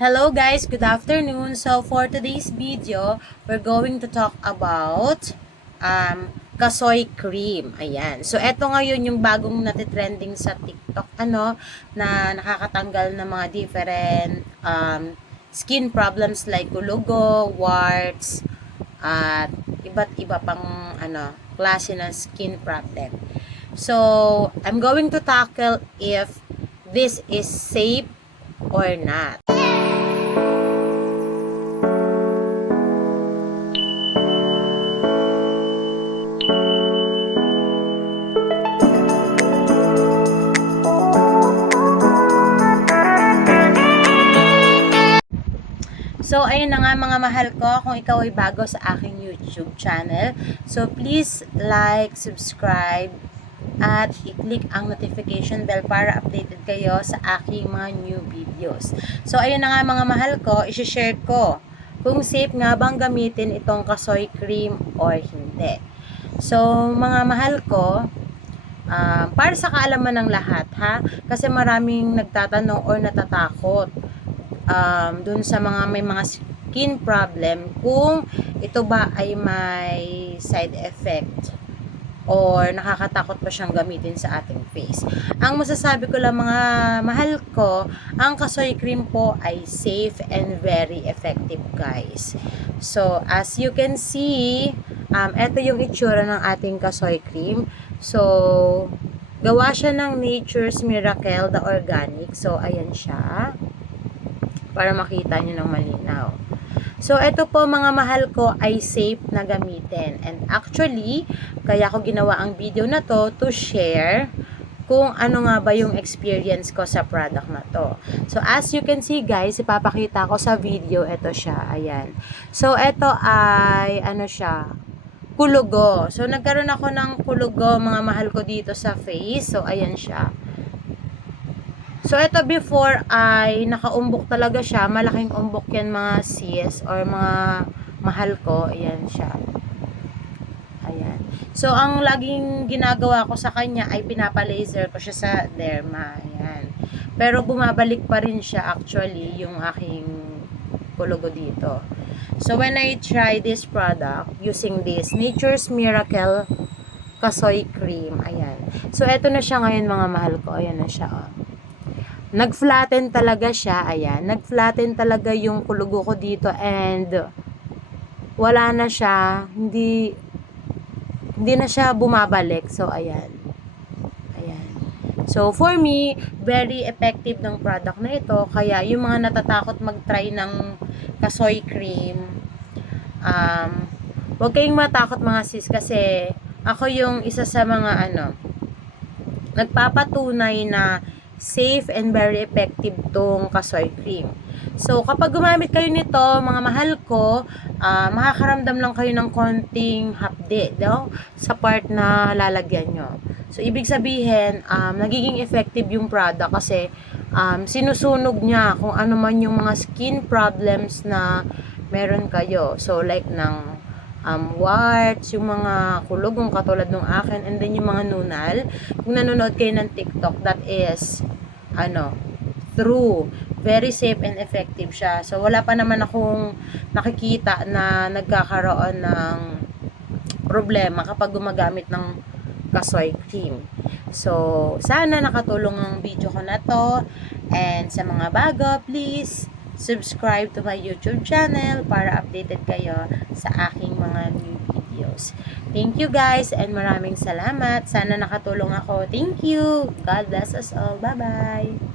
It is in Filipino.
Hello guys, good afternoon. So for today's video, we're going to talk about kasoy cream. Ayan. So eto ngayon yung bagong natitrending sa TikTok na nakakatanggal ng mga different skin problems like kulugo, warts, at iba't iba pang klase ng skin problem. So I'm going to tackle if this is safe or not. So, ayun na nga mga mahal ko, kung ikaw ay bago sa aking YouTube channel, so please like, subscribe, at i-click ang notification bell para updated kayo sa aking mga new videos. So, ayun na nga mga mahal ko, isi-share ko kung safe nga bang gamitin itong kasoy cream or hindi. So, mga mahal ko, para sa kaalaman ng lahat ha, kasi maraming nagtatanong or natatakot dun sa may mga skin problem kung ito ba ay may side effect or nakakatakot pa siyang gamitin sa ating face. Ang masasabi ko lang mga mahal ko, ang kasoy cream po ay safe and very effective guys. So as you can see, ito yung itsura ng ating kasoy cream. So gawa siya ng Nature's Miracle, the organic. So ayan siya, para makita nyo ng malinaw. So, ito po mga mahal ko ay safe na gamitin. And actually, kaya ko ginawa ang video na to share kung ano nga ba yung experience ko sa product na to. So, as you can see guys, ipapakita ko sa video, ito siya. Ayan. So, ito ay, siya, kulugo. So, nagkaroon ako ng kulugo mga mahal ko dito sa face. So, ayan siya. So, ito before ay nakaumbok talaga siya. Malaking umbok yan mga sis or mga mahal ko. Ayan siya. Ayan. So, ang laging ginagawa ko sa kanya ay pinapalaser ko siya sa derma. Ayan. Pero bumabalik pa rin siya actually yung aking kulugo dito. So, when I try this product using this Nature's Miracle Kasoy Cream. Ayan. So, ito na siya ngayon mga mahal ko. Ayan na siya. Oh. Nag-flatten talaga siya, ayan. Nag-flatten talaga yung kulugo ko dito and wala na siya, hindi na siya bumabalik. So, ayan. Ayan. So, for me, very effective ng product na ito. Kaya, yung mga natatakot mag-try ng kasoy cream, huwag kayong matakot mga sis kasi ako yung isa sa mga nagpapatunay na safe and very effective tong kasoy cream. So, kapag gumamit kayo nito, mga mahal ko, makakaramdam lang kayo ng konting hapde, sa part na lalagyan nyo. So, ibig sabihin, nagiging effective yung product kasi sinusunog niya kung ano man yung mga skin problems na meron kayo. So, like ng warts, yung mga kulugong katulad ng akin, and then yung mga nunal. Kung nanonood kayo ng TikTok, that is true, very safe and effective siya. So wala pa naman akong nakikita na nagkakaroon ng problema kapag gumagamit ng kasoy cream. So sana nakatulong ang video ko na to, and sa mga bago, please subscribe to my YouTube channel para updated kayo sa aking mga new videos. Thank you guys and maraming salamat. Sana nakatulong ako. Thank you. God bless us all. Bye-bye.